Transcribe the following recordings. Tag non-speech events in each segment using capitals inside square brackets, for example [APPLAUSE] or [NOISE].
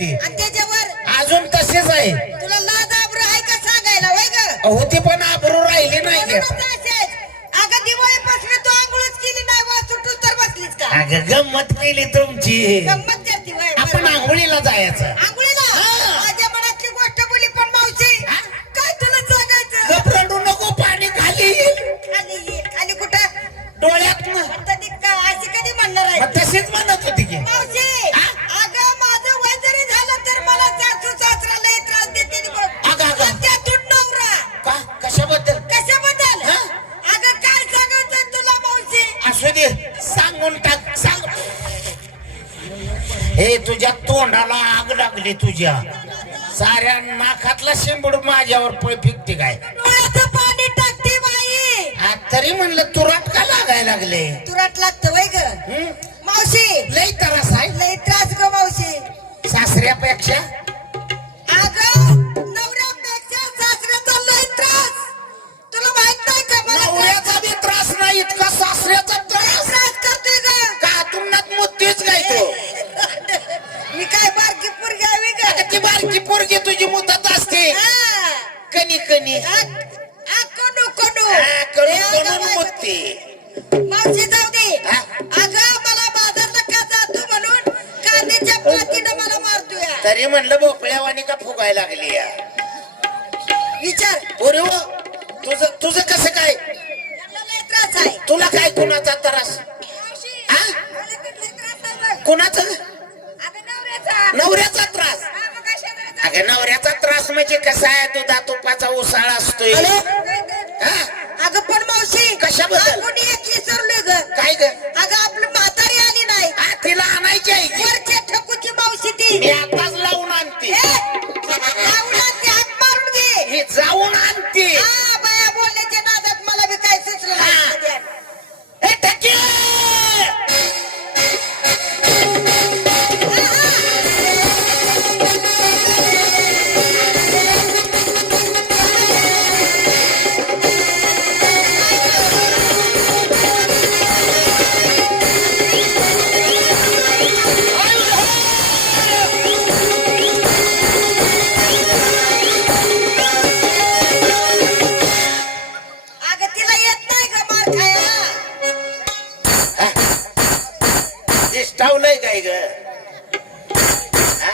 त्याच्यावर अजून तसेच आहे. तुला लाज आबरू आहे का सांगायला ग? होती पण आबरू राहिली नाही. अगं दिवाळीपासून तू आंघोळच केली नाही तर का? अगं गंमत केली तुमची. गंमत करते आपण आंघोळीला जायचं. आंघोळीला? हा. माझ्या मनातली गोष्ट बोली पण मावशी? काय तुला सांगायचं? घबरडू नको पाणी खाली. खाली खाली कुठं? डोळ्यात अशी कधी म्हणणार आहे? तशीच म्हणत हे तुझ्या तोंडाला आग लागली तुझ्या. साऱ्या नाकातला शेंबूड माझ्यावर पळ फिकते काय? डोळ्याचं पाणी टाकते बाई. तरी म्हणलं तुराट का लागायला लागले? तुरट लागतं वय ग. हं? मावशी कणी कणी कोणू कोणू कणून कणून मुत्ती. मावशी जाऊ दे? अगं मला बाजारला का जातो म्हणून कांद्याच्या पातीनं मला मारतोय. तरी म्हणलं भोपळ्यावानी का फुगायला लागली या विचार. पोरी हो, तुझं तुझं कसं काय? त्रास आहे. तुला काय कुणाचा त्रास. कुणाचा? नवऱ्याचा त्रास. अगं नवऱ्याचा त्रास म्हणजे कसा आहे दुधा तुपाचा उसाळा असतोय हॅलो? हा? अगं पण मावशी कशाबद्दल? आपण एक विसरलोय ग काय ग अगं दिष्टावलंय काय ग? हा?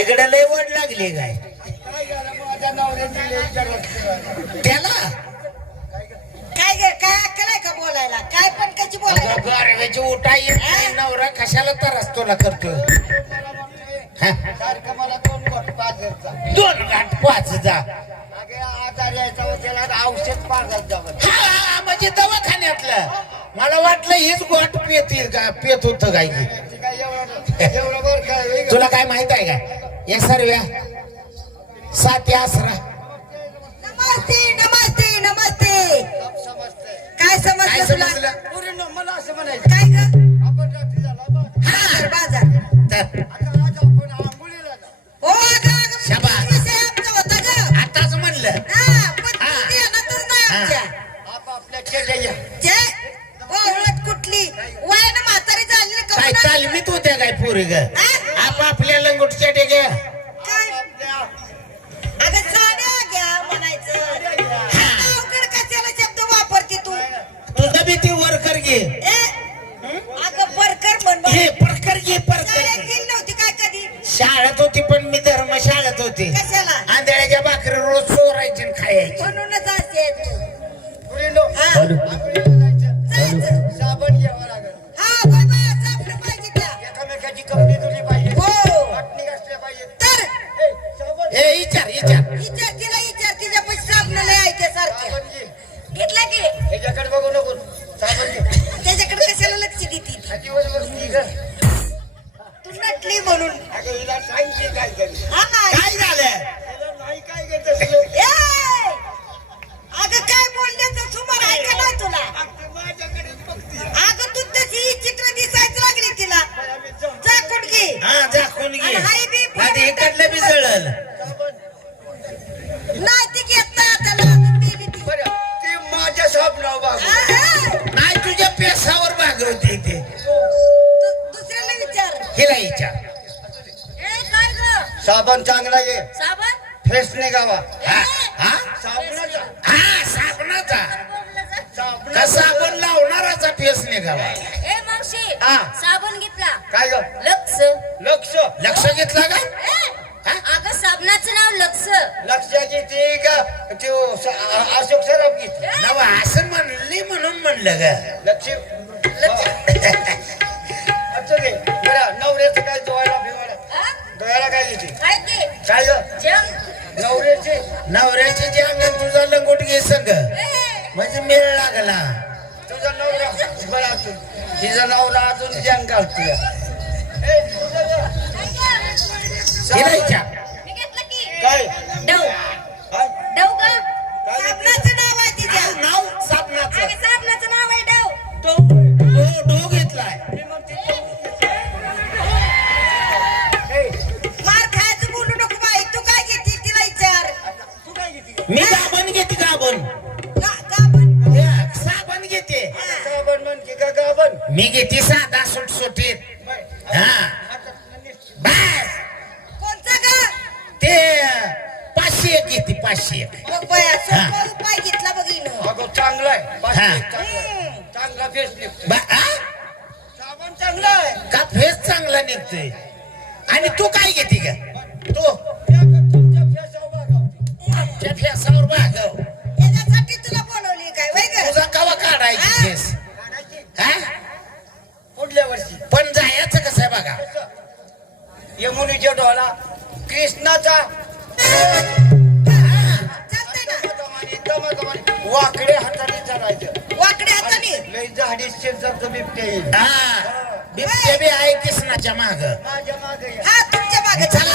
इकडे लय वड लागली काय? त्याला? काय ग काय अक्कल आहे का बोलायला? काय पण कशी बोलायला? गारव्याची उठा येत नाही नवरा कशाला त्रास तुला करतो हा? दोन गाठ पाच जा. औषध पाजत जावं हा म्हणजे दवाखान्यातलं. मला वाटलं हीच गोट पेत का पेत होत काय की. काय एवढं एवढं बरं काय वेगळं. तुला काय माहीत आहे का या सर्व्या साती आसरा नमस्ते नमस्ते नमस्ते समजतंय काय काय समजलं तुला समजलं पोरींनो, मला असं म्हणायचं काय ग आपण रात्री झाला बा. बाजार बाजार तर आता आज आपण आंघोळीला जा. हो अगं अगं शाबास. विषय आमचा होता ग आताच म्हणलं हा पण हा. हा. आमच्या या. जे ओळख कुठली? वयानं म्हातारी झाली का काय पुन्हा? तालमीत होत्या काय पोरी ग? हा? आपापल्या लंगोटच्या डेग्या काय? आपल्या अगं साड्या घ्या म्हणायचं. अवघड कशाला शब्द वापरते तू? तुझं बी ती वरकर घे. ए? अगं परकर म्हण बरं. घे परकर घे परकर शाळेत घे. गेली नव्हती काय कधी? शाळेत होती पण मी धर्म शाळेत होती. कशाला? आंधळ्याच्या भाकरी रोज चोरायची आणि खायची. म्हणूनच असे पोरींनो, हा. आंघोळीला की बघू नको. साबण घे. साबण चांगला ये. साबण? फ्रेश निघावा हा? हा? साबणाचा. हा लावणाराचा फेस निघावा ए मावशी हा. साबण घेतला. काय ग? लक्ष. लक्ष? लक्ष घेतला का? हा? अगं साबणाचं नाव का? अशोक सराफ घेतली नव असं म्हणली म्हणून म्हणलं ग. लक्ष. [LAUGHS] बरं नवऱ्याचं काय दोहायला फिवायला दोहायला काय घेते? काय ते? काय ग? जंग. नवऱ्याचे नवऱ्याचे जे अंगण तुझा लंगोट घे संग. म्हणजे मेळ लागला. तुझा नवरा बरं तिचा नवरा अजून जंग घालतोय. ए, तुझं ग. हिला विचार मी घेतलं की. काय डव काय? मी गाबन घेते. हे, साबण घेते. साबण म्हणते का गाबण मी घेते साधा सुटसुटीत. हा. बस. कोणचा ग? ते पाचशे एक घेते पाचशे एक. बघ बाया सोपा उपाय घेतला बघ हिनं. अगो चांगला आहे. पाचशे हा. चांगला आहे. चांगला फेस निघतो बा- हा? साबण चांगला आहे. का फेस चांगला निघतोय? आणि तू काय घेते का तू. फेसावर भागव याच्यासाठी तुला बोलवली काय वय ग? तुझा कवा काढायची फेस काढायची. हा? पुढल्या वर्षी? पण जायचं कसं आहे बघा. यमुनीच्या डोला कृष्णाचा वाकड्या हाताने चालायचं वाकड्या हाताने? लय झाडी शेजारचं बिबट्या येईल. हा बिबटे बी आहे कृष्णाच्या माग. माझ्या मागे या. हा तुमच्या मागे. चला